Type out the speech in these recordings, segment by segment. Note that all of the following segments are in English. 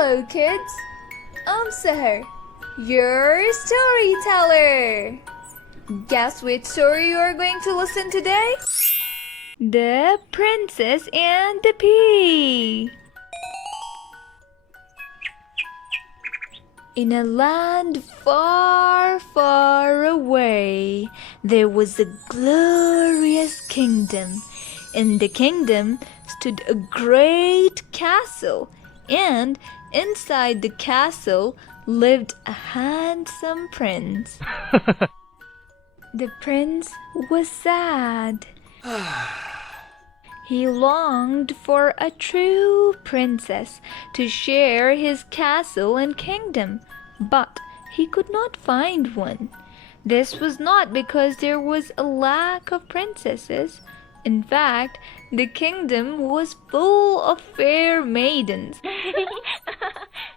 Hello, kids. I'm Seher, your storyteller. Guess which story you are going to listen today? The Princess and the Pea. In a land far, far away, there was a glorious kingdom. In the kingdom stood a great castle, and inside the castle lived a handsome prince. The prince was sad. He longed for a true princess to share his castle and kingdom, but he could not find one. This was not because there was a lack of princesses. In fact, the kingdom was full of fair maidens,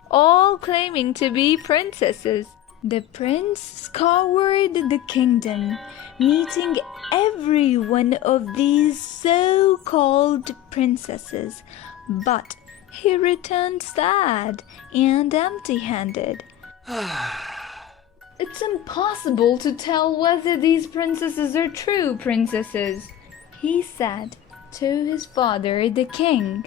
all claiming to be princesses. The prince scoured the kingdom, meeting every one of these so-called princesses, but he returned sad and empty-handed. It's impossible to tell whether these princesses are true princesses, he said to his father, the king.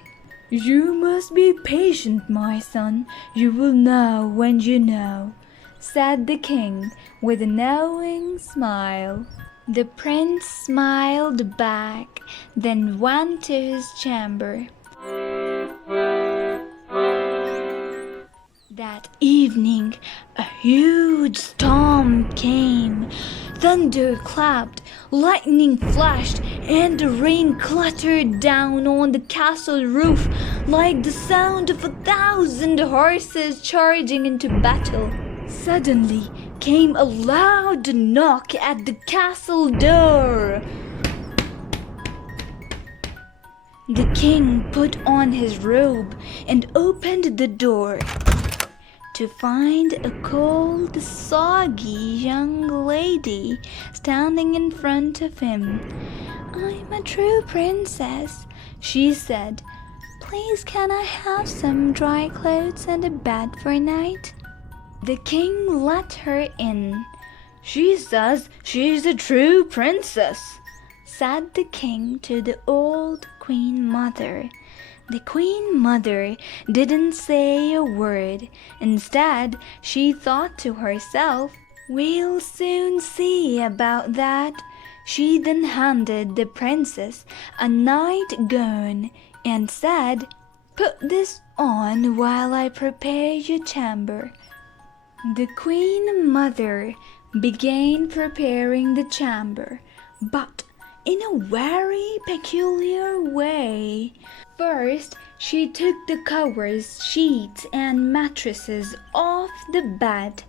You must be patient, my son. You will know when you know, said the king with a knowing smile. The prince smiled back, then went to his chamber. That evening, a huge storm came. Thunder clapped, lightning flashed, and the rain clattered down on the castle roof like the sound of 1,000 horses charging into battle. Suddenly came a loud knock at the castle door. The king put on his robe and opened the door to find a cold, soggy young lady standing in front of him. I'm a true princess, she said. Please can I have some dry clothes and a bed for a night? The king let her in. She says she's a true princess, said the king to the old queen mother. The queen mother didn't say a word. Instead, she thought to herself, we'll soon see about that. She then handed the princess a nightgown and said, put this on while I prepare your chamber. The queen mother began preparing the chamber, but in a very peculiar way. First, she took the covers, sheets, and mattresses off the bed.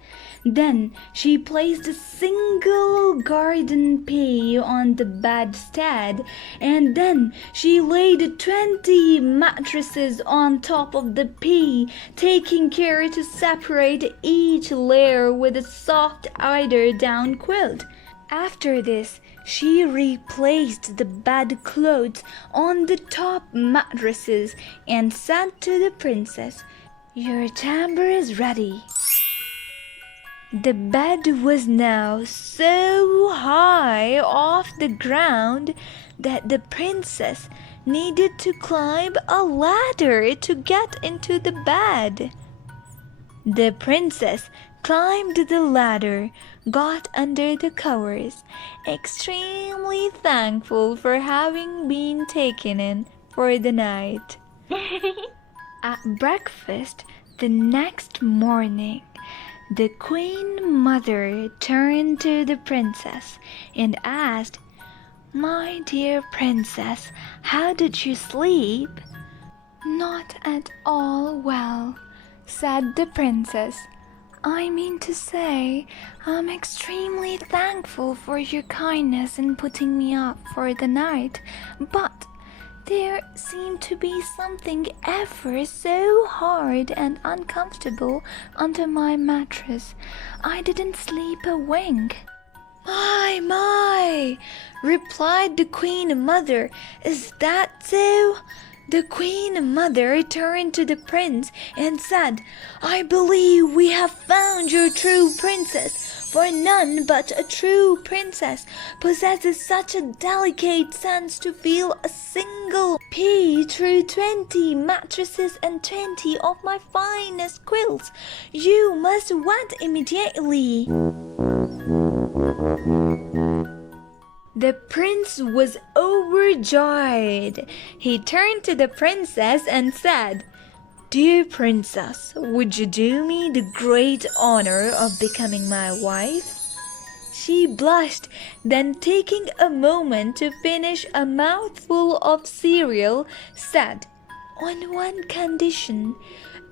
Then she placed a single garden pea on the bedstead, and then she laid 20 mattresses on top of the pea, taking care to separate each layer with a soft eider-down quilt. After this, she replaced the bedclothes on the top mattresses and said to the princess, your chamber is ready. The bed was now so high off the ground that the princess needed to climb a ladder to get into the bed. The princess climbed the ladder, got under the covers, extremely thankful for having been taken in for the night. At breakfast the next morning, the queen mother turned to the princess and asked, my dear princess, how did you sleep? Not at all well, said the princess. I mean to say, I'm extremely thankful for your kindness in putting me up for the night, but there seemed to be something ever so hard and uncomfortable under my mattress. I didn't sleep a wink. My, replied the queen mother, is that so? The queen mother turned to the prince and said, "I believe we have found your true princess, for none but a true princess possesses such a delicate sense to feel a single pea through 20 mattresses and 20 of my finest quilts. You must wed immediately." The prince was overjoyed. He turned to the princess and said, "Dear princess, would you do me the great honor of becoming my wife?" She blushed, then taking a moment to finish a mouthful of cereal, said, "On one condition."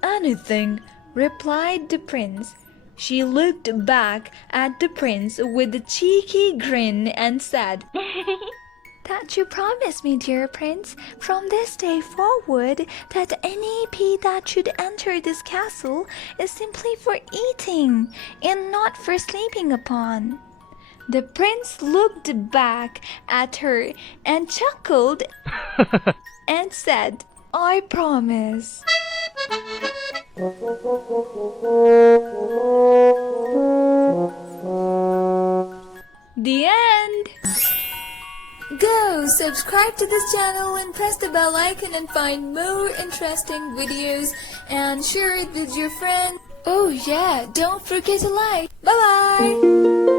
"Anything," replied the prince. She looked back at the prince with a cheeky grin and said, "That you promise me, dear prince, from this day forward, that any pea that should enter this castle is simply for eating and not for sleeping upon." The prince looked back at her and chuckled and said, "I promise." The end. Go subscribe to this channel and press the bell icon and find more interesting videos and share it with your friends. Oh yeah, don't forget to like. Bye bye.